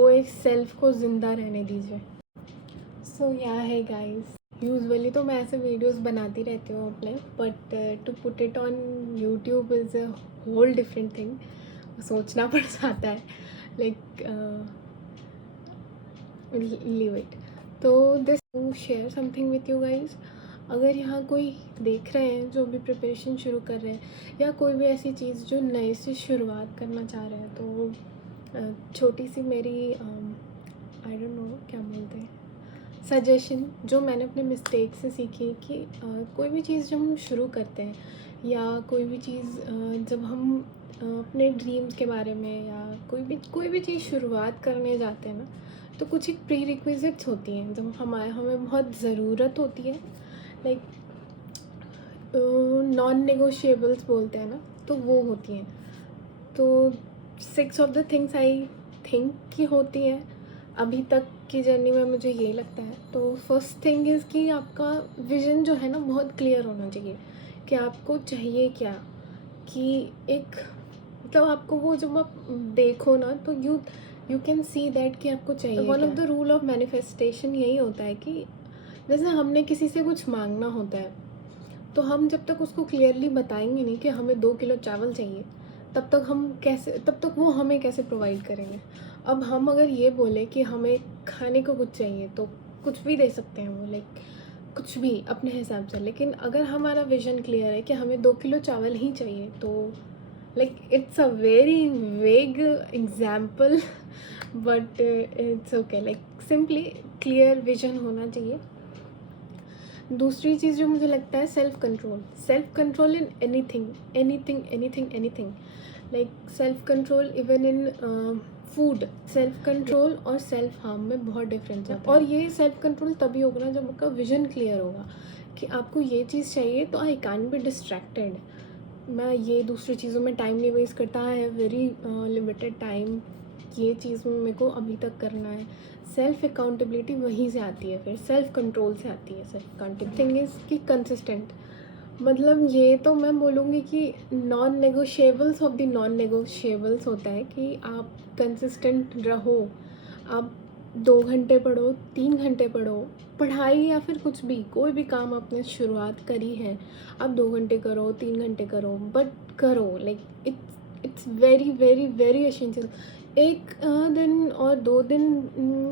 वो एक सेल्फ को ज़िंदा रहने दीजिए। सो या है गाइस, यूजुअली तो मैं ऐसे वीडियोस बनाती रहती हूँ अपने, but to put it on YouTube is a whole different thing. सोचना पड़ जाता है, लाइक लीव इट। तो this to share something with you guys. अगर यहाँ कोई देख रहे हैं जो भी प्रिपरेशन शुरू कर रहे हैं, या कोई भी ऐसी चीज़ जो नए से शुरुआत करना चाह रहे हैं, तो छोटी सी मेरी आई डोंट नो क्या बोलते हैं, सजेशन जो मैंने अपने मिस्टेक से सीखी कि कोई भी चीज़ जब हम शुरू करते हैं, या कोई भी चीज़ जब हम अपने ड्रीम्स के बारे में, या कोई भी चीज़ शुरुआत करने जाते हैं ना, तो कुछ एक प्री रिक्विजिट्स होती हैं जब हमें बहुत ज़रूरत होती है, लाइक नॉन नेगोशिएबल्स बोलते हैं ना, तो वो होती हैं। तो 6 of the things I think कि होती हैं अभी तक की जर्नी में, मुझे ये लगता है। तो फर्स्ट थिंग इज़ कि आपका विज़न जो है ना बहुत क्लियर होना चाहिए कि आपको चाहिए क्या। कि एक मतलब आपको वो जब आप देखो ना, तो यू कैन सी दैट कि आपको चाहिए। One of the rule of manifestation यही होता है कि जैसे हमने किसी से कुछ मांगना होता है, तो हम जब तक उसको क्लियरली बताएंगे नहीं कि हमें 2 किलो चावल चाहिए, तब तक वो हमें कैसे प्रोवाइड करेंगे। अब हम अगर ये बोले कि हमें खाने को कुछ चाहिए, तो कुछ भी दे सकते हैं वो, लाइक कुछ भी अपने हिसाब से। लेकिन अगर हमारा विजन क्लियर है कि हमें 2 किलो चावल ही चाहिए, तो like it's a very vague example, but it's okay. Like simply clear vision होना चाहिए। दूसरी चीज़ जो मुझे लगता है, self control in anything, like self control even in food. Self control और सेल्फ हार्म में बहुत डिफरेंस होता है। और ये सेल्फ कंट्रोल तभी होगा ना जब आपका विजन क्लियर होगा कि आपको ये चीज़ चाहिए, तो आई कैन बी डिस्ट्रैक्टेड। मैं ये दूसरी चीज़ों में टाइम नहीं वेस्ट करता है, वेरी लिमिटेड टाइम ये चीज़ में मेरे को अभी तक करना है। सेल्फ अकाउंटेबिलिटी वहीं से आती है, फिर सेल्फ कंट्रोल से आती है। सेल्फ अकाउंटेबिलिटी थिंग इज़ कि कंसिस्टेंट, मतलब ये तो मैं बोलूँगी कि non negotiables of the non negotiables होता है कि आप कंसिस्टेंट रहो। आप 2 घंटे पढ़ो, 3 घंटे पढ़ो, पढ़ाई या फिर कुछ भी, कोई भी काम आपने शुरुआत करी है, आप 2 घंटे करो, 3 घंटे करो, बट करो। Like it's very very very essential. एक दिन और 2 दिन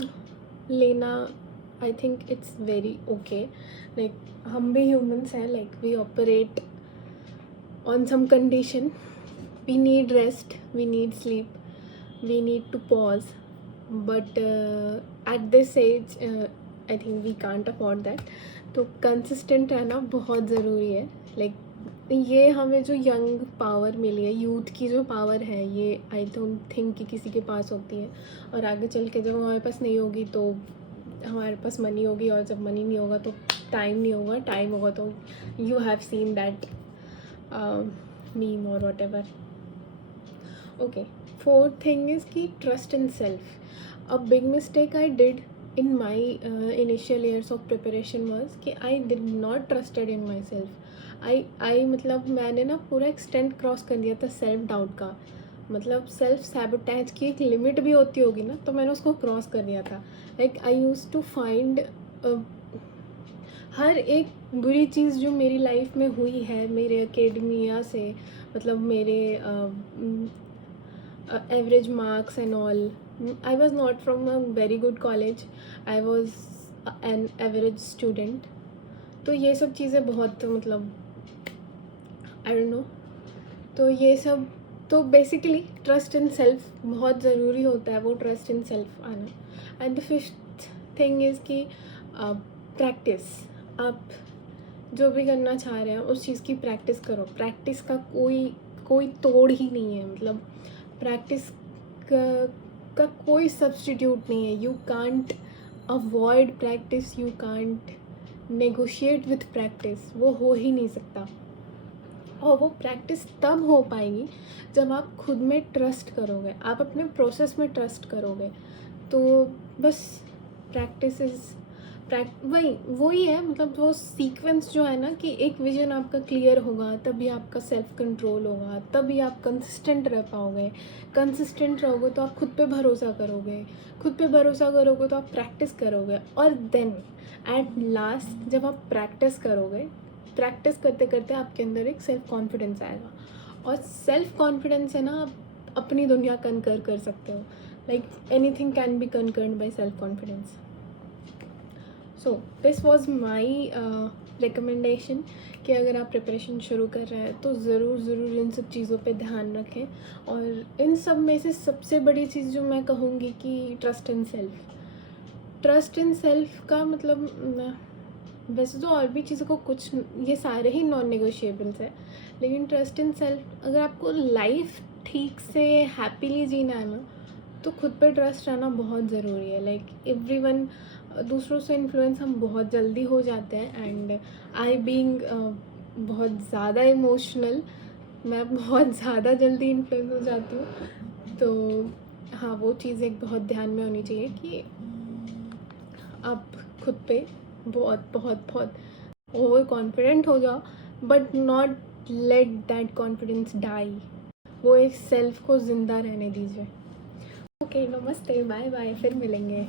लेना, I think it's very okay. Like हम भी ह्यूमंस हैं, like we operate on some condition, we need rest, we need sleep, we need to pause, but at this age I think we can't afford that। तो consistent रहना बहुत ज़रूरी है। Like ये हमें जो यंग पावर मिली है, यूथ की जो पावर है, ये आई डोंट थिंक कि किसी के पास होती है। और आगे चल के जब हमारे पास नहीं होगी, तो हमारे पास मनी होगी, और जब मनी नहीं होगा तो टाइम नहीं होगा, टाइम होगा तो you have seen that meme और whatever. Okay, fourth thing is कि trust in self. A big mistake I did in my initial years of preparation was कि I did not trusted in myself. I मतलब मैंने ना पूरा extent cross कर दिया था सेल्फ डाउट का। मतलब सेल्फ सैबोटेज की एक लिमिट भी होती होगी ना, तो मैंने उसको क्रॉस कर दिया था। Like I use to find हर एक बुरी चीज़ जो मेरी लाइफ में हुई है मेरे एकेडमिया से, मतलब मेरे average marks and all. I was not from a very good college. I was an average student. तो ये सब चीज़ें बहुत मतलब आई डोंट नो। तो ये सब, तो बेसिकली ट्रस्ट इन सेल्फ बहुत ज़रूरी होता है, वो ट्रस्ट इन सेल्फ आना। And the fifth thing is कि प्रैक्टिस। आप जो भी करना चाह रहे हैं उस चीज़ की प्रैक्टिस करो। प्रैक्टिस का कोई तोड़ ही नहीं है। मतलब प्रैक्टिस का कोई सब्स्टिट्यूट नहीं है। You can't avoid practice, you can't negotiate with practice, वो हो ही नहीं सकता। और वो प्रैक्टिस तब हो पाएगी जब आप खुद में ट्रस्ट करोगे, आप अपने प्रोसेस में ट्रस्ट करोगे। तो बस प्रैक्टिस इज़ वही है, मतलब वो सीक्वेंस जो है ना कि एक विजन आपका क्लियर होगा तभी आपका सेल्फ कंट्रोल होगा, तभी आप कंसिस्टेंट रह पाओगे। कंसिस्टेंट रहोगे तो आप खुद पे भरोसा करोगे, खुद पे भरोसा करोगे तो आप प्रैक्टिस करोगे, और देन एट लास्ट जब आप प्रैक्टिस करोगे, प्रैक्टिस करते करते आपके अंदर एक सेल्फ कॉन्फिडेंस आएगा, और सेल्फ कॉन्फिडेंस है ना आप अपनी दुनिया कनकर कर सकते हो। Like anything can be conquered by self confidence. So this was my recommendation कि अगर आप प्रिपरेशन शुरू कर रहे हैं तो ज़रूर इन सब चीज़ों पे ध्यान रखें। और इन सब में से सबसे बड़ी चीज़ जो मैं कहूँगी कि trust in self. Trust in self का मतलब वैसे तो और भी चीज़ों को कुछ, ये सारे ही नॉन नेगोशिएबल्स है, लेकिन ट्रस्ट इन सेल्फ, अगर आपको लाइफ ठीक से हैप्पीली जीना है ना तो खुद पे ट्रस्ट रहना बहुत ज़रूरी है। लाइक एवरीवन, दूसरों से इन्फ्लुएंस हम बहुत जल्दी हो जाते हैं, एंड आई बीइंग बहुत ज़्यादा इमोशनल, मैं बहुत ज़्यादा जल्दी इन्फ्लुएंस हो जाती हूँ। तो हाँ, वो चीज़ एक बहुत ध्यान में होनी चाहिए कि आप खुद पे बहुत ओवर कॉन्फिडेंट हो जाओ, but not let that confidence die. वो एक सेल्फ को ज़िंदा रहने दीजिए। ओके, नमस्ते, बाय बाय, फिर मिलेंगे।